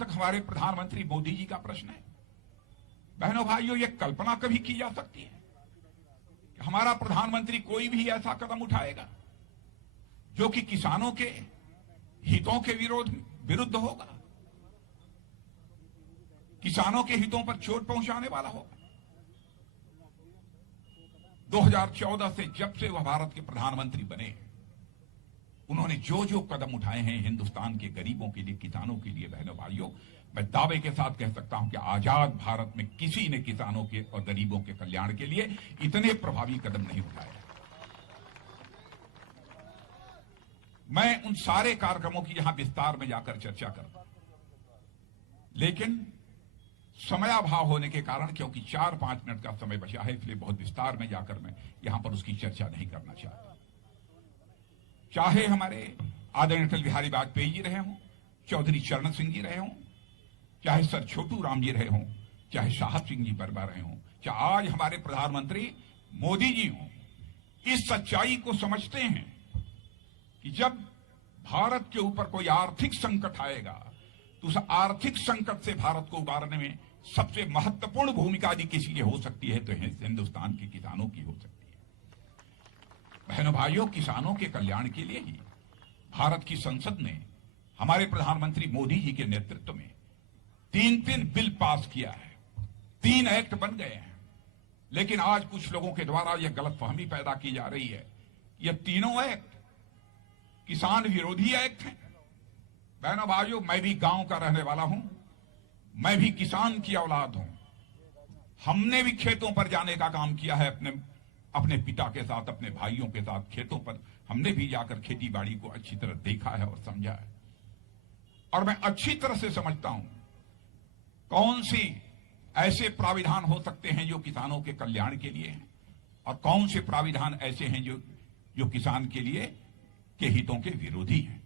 तक हमारे प्रधानमंत्री मोदी जी का प्रश्न है, बहनों भाइयों, यह कल्पना कभी की जा सकती है कि हमारा प्रधानमंत्री कोई भी ऐसा कदम उठाएगा जो कि किसानों के हितों के विरुद्ध होगा, किसानों के हितों पर चोट पहुंचाने वाला होगा। 2014 से जब से वह भारत के प्रधानमंत्री बने, उन्होंने जो जो कदम उठाए हैं हिंदुस्तान के गरीबों के लिए, किसानों के लिए, बहनों भाइयों, मैं दावे के साथ कह सकता हूं कि आजाद भारत में किसी ने किसानों के और गरीबों के कल्याण के लिए इतने प्रभावी कदम नहीं उठाए। मैं उन सारे कार्यक्रमों की यहां विस्तार में जाकर चर्चा करता, लेकिन समयाभाव होने के कारण, क्योंकि 4-5 मिनट का समय बचा है, इसलिए बहुत विस्तार में जाकर मैं यहां पर उसकी चर्चा नहीं करना चाहता। चाहे हमारे आदरणीय अटल बिहारी वाजपेयी जी रहे हों, चौधरी चरण सिंह जी रहे हों, चाहे सर छोटू राम जी रहे हों, चाहे साहब सिंह जी बरबा रहे हों, चाहे आज हमारे प्रधानमंत्री मोदी जी हों, इस सच्चाई को समझते हैं कि जब भारत के ऊपर कोई आर्थिक संकट आएगा तो उस आर्थिक संकट से भारत को उबारने में सबसे महत्वपूर्ण भूमिका यदि किसी की हो सकती है तो हिंदुस्तान के किसानों की हो सकती है। बहनों भाइयों, किसानों के कल्याण के लिए ही भारत की संसद ने हमारे प्रधानमंत्री मोदी जी के नेतृत्व में 3 बिल पास किया है, 3 एक्ट बन गए हैं। लेकिन आज कुछ लोगों के द्वारा यह गलतफहमी पैदा की जा रही है, यह तीनों एक्ट किसान विरोधी एक्ट हैं। बहनों भाइयों, मैं भी गांव का रहने वाला हूं, मैं भी किसान की औलाद हूं। हमने भी खेतों पर जाने का काम किया है, अपने पिता के साथ, अपने भाइयों के साथ खेतों पर हमने भी जाकर खेती बाड़ी को अच्छी तरह देखा है और समझा है। और मैं अच्छी तरह से समझता हूं कौन सी ऐसे प्राविधान हो सकते हैं जो किसानों के कल्याण के लिए हैं और कौन से प्राविधान ऐसे हैं जो किसान के लिए के हितों के विरोधी हैं।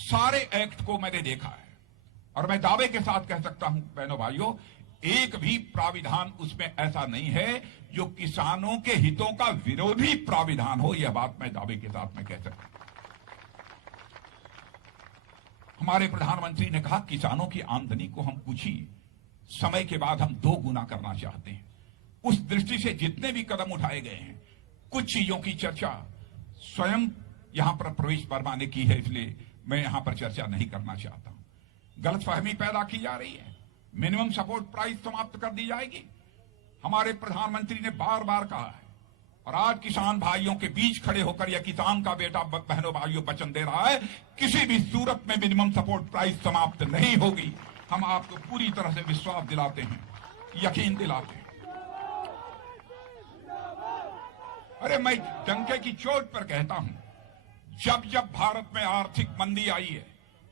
सारे एक्ट को मैंने देखा है और मैं दावे के साथ कह सकता हूं बहनों भाइयों, एक भी प्राविधान उसमें ऐसा नहीं है जो किसानों के हितों का विरोधी प्राविधान हो। यह बात मैं दावे के साथ मैं कह सकता हूं। हमारे प्रधानमंत्री ने कहा किसानों की आमदनी को हम कुछ ही समय के बाद हम 2 गुना करना चाहते हैं। उस दृष्टि से जितने भी कदम उठाए गए हैं, कुछ चीजों की चर्चा स्वयं यहां पर प्रवेश वर्मा ने की है, इसलिए मैं यहां पर चर्चा नहीं करना चाहता हूं। गलतफहमी पैदा की जा रही है, मिनिमम सपोर्ट प्राइस समाप्त कर दी जाएगी। हमारे प्रधानमंत्री ने बार बार कहा है और आज किसान भाइयों के बीच खड़े होकर यह किसान का बेटा बहनों भाइयों वचन दे रहा है, किसी भी सूरत में मिनिमम सपोर्ट प्राइस समाप्त नहीं होगी। हम आपको पूरी तरह से विश्वास दिलाते हैं, यकीन दिलाते हैं। अरे मैं डंके की चोट पर कहता हूं, जब जब भारत में आर्थिक मंदी आई है,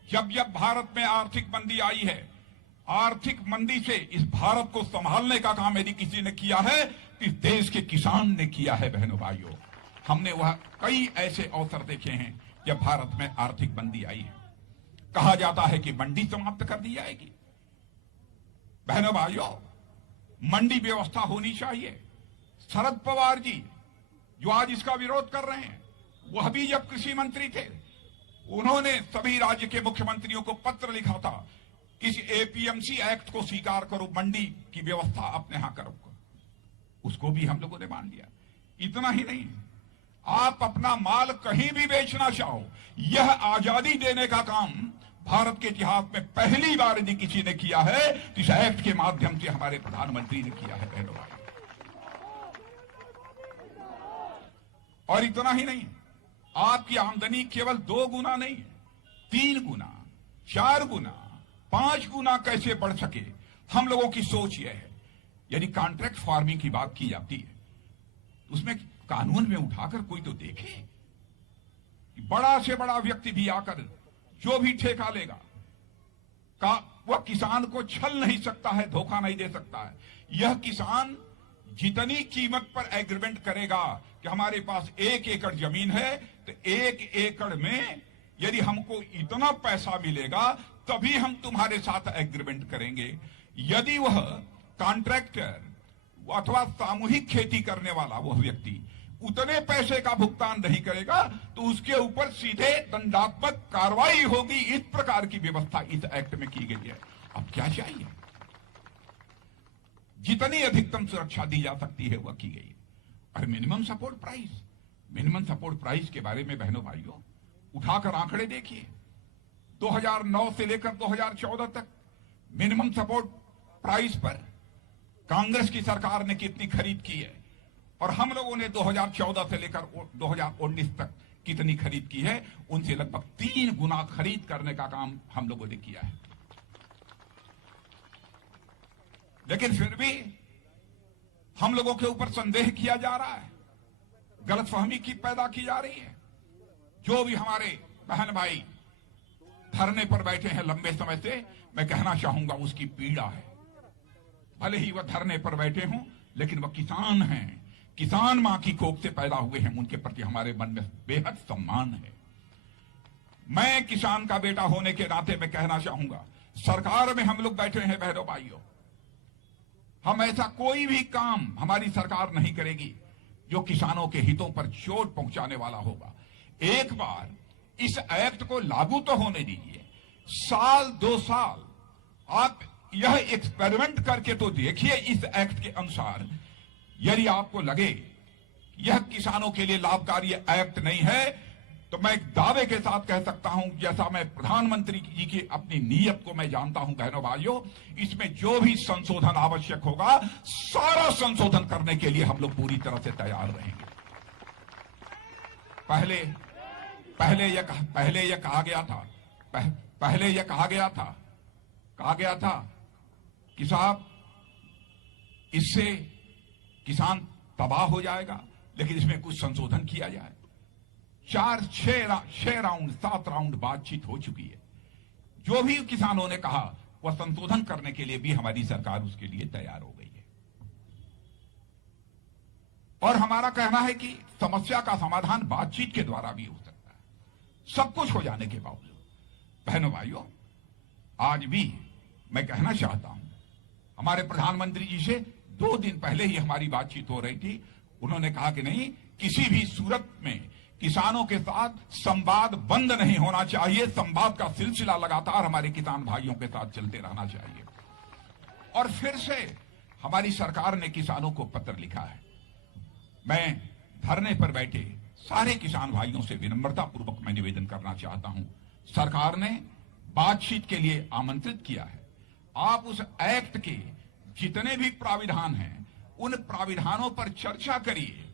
जब जब भारत में आर्थिक मंदी आई है, आर्थिक मंदी से इस भारत को संभालने का काम यदि किसी ने किया है तो इस देश के किसान ने किया है। बहनों भाइयों, हमने वह कई ऐसे अवसर देखे हैं जब भारत में आर्थिक मंदी आई है। कहा जाता है कि मंडी समाप्त कर दी जाएगी। बहनों भाइयों, मंडी व्यवस्था होनी चाहिए। शरद पवार जी जो आज इसका विरोध कर रहे हैं, वह भी जब कृषि मंत्री थे, उन्होंने सभी राज्य के मुख्यमंत्रियों को पत्र लिखा था कि इस एपीएमसी एक्ट को स्वीकार करो, मंडी की व्यवस्था अपने यहां करो। उसको भी हम लोगों ने मान लिया। इतना ही नहीं, आप अपना माल कहीं भी बेचना चाहो, यह आजादी देने का काम भारत के इतिहास में पहली बार यदि किसी ने किया है तो इस एक्ट के माध्यम से हमारे प्रधानमंत्री ने किया है। बहनों भाई, और इतना ही नहीं, आपकी आमदनी केवल 2 गुना नहीं, 3 गुना, 4 गुना, 5 गुना कैसे बढ़ सके, हम लोगों की सोच यह है। यदि कॉन्ट्रैक्ट फार्मिंग की बात की जाती है, उसमें कानून में उठाकर कोई तो देखे कि बड़ा से बड़ा व्यक्ति भी आकर जो भी ठेका लेगा वह किसान को छल नहीं सकता है, धोखा नहीं दे सकता है। यह किसान जितनी कीमत पर एग्रीमेंट करेगा कि हमारे पास 1 एकड़ जमीन है तो 1 एकड़ में यदि हमको इतना पैसा मिलेगा तभी हम तुम्हारे साथ एग्रीमेंट करेंगे। यदि वह कॉन्ट्रैक्टर अथवा सामूहिक खेती करने वाला वह व्यक्ति उतने पैसे का भुगतान नहीं करेगा तो उसके ऊपर सीधे दंडात्मक कार्रवाई होगी। इस प्रकार की व्यवस्था इस एक्ट में की गई है। अब क्या चाहिए? जितनी अधिकतम सुरक्षा दी जा सकती है वह की गई है। और मिनिमम सपोर्ट प्राइस के बारे में बहनों भाइयों उठाकर आंकड़े देखिए। 2009 से लेकर 2014 तक मिनिमम सपोर्ट प्राइस पर कांग्रेस की सरकार ने कितनी खरीद की है और हम लोगों ने 2014 से लेकर 2019 तक कितनी खरीद की है, उनसे लगभग 3 गुना खरीद करने का काम हम लोगों ने किया है। लेकिन फिर भी हम लोगों के ऊपर संदेह किया जा रहा है, गलतफहमी की पैदा की जा रही है। जो भी हमारे बहन भाई धरने पर बैठे हैं लंबे समय से, मैं कहना चाहूंगा उसकी पीड़ा है। भले ही वह धरने पर बैठे हों, लेकिन वह किसान हैं, किसान मां की कोख से पैदा हुए हैं। उनके प्रति हमारे मन में बेहद सम्मान है। मैं किसान का बेटा होने के नाते मैं कहना चाहूंगा, सरकार में हम लोग बैठे हैं बहनों भाइयों, हम ऐसा कोई भी काम हमारी सरकार नहीं करेगी जो किसानों के हितों पर चोट पहुंचाने वाला होगा। एक बार इस एक्ट को लागू तो होने दीजिए, साल 2 साल आप यह एक्सपेरिमेंट करके तो देखिए। इस एक्ट के अनुसार यदि आपको लगे यह किसानों के लिए लाभकारी एक्ट नहीं है, तो मैं एक दावे के साथ कह सकता हूं, जैसा मैं प्रधानमंत्री जी की अपनी नीयत को मैं जानता हूं बहनों भाइयों, इसमें जो भी संशोधन आवश्यक होगा सारा संशोधन करने के लिए हम लोग पूरी तरह से तैयार रहेंगे। पहले यह कहा गया था कि साहब इससे किसान तबाह हो जाएगा, लेकिन इसमें कुछ संशोधन किया जाए। 6 राउंड 7 राउंड बातचीत हो चुकी है। जो भी किसानों ने कहा वह संशोधन करने के लिए भी हमारी सरकार उसके लिए तैयार हो गई है। और हमारा कहना है कि समस्या का समाधान बातचीत के द्वारा भी हो सकता है। सब कुछ हो जाने के बावजूद बहनों भाइयों, आज भी मैं कहना चाहता हूं, हमारे प्रधानमंत्री जी से 2 दिन पहले ही हमारी बातचीत हो रही थी। उन्होंने कहा कि नहीं, किसी भी सूरत में किसानों के साथ संवाद बंद नहीं होना चाहिए, संवाद का सिलसिला लगातार हमारे किसान भाइयों के साथ चलते रहना चाहिए। और फिर से हमारी सरकार ने किसानों को पत्र लिखा है। मैं धरने पर बैठे सारे किसान भाइयों से विनम्रता पूर्वक मैं निवेदन करना चाहता हूं, सरकार ने बातचीत के लिए आमंत्रित किया है। आप उस एक्ट के जितने भी प्राविधान हैं उन प्राविधानों पर चर्चा करिए।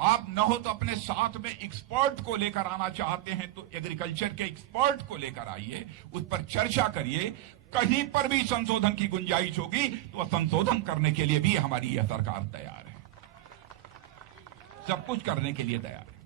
आप न हो तो अपने साथ में एक्सपर्ट को लेकर आना चाहते हैं तो एग्रीकल्चर के एक्सपर्ट को लेकर आइए, उस पर चर्चा करिए। कहीं पर भी संशोधन की गुंजाइश होगी तो संशोधन करने के लिए भी हमारी यह सरकार तैयार है, सब कुछ करने के लिए तैयार है।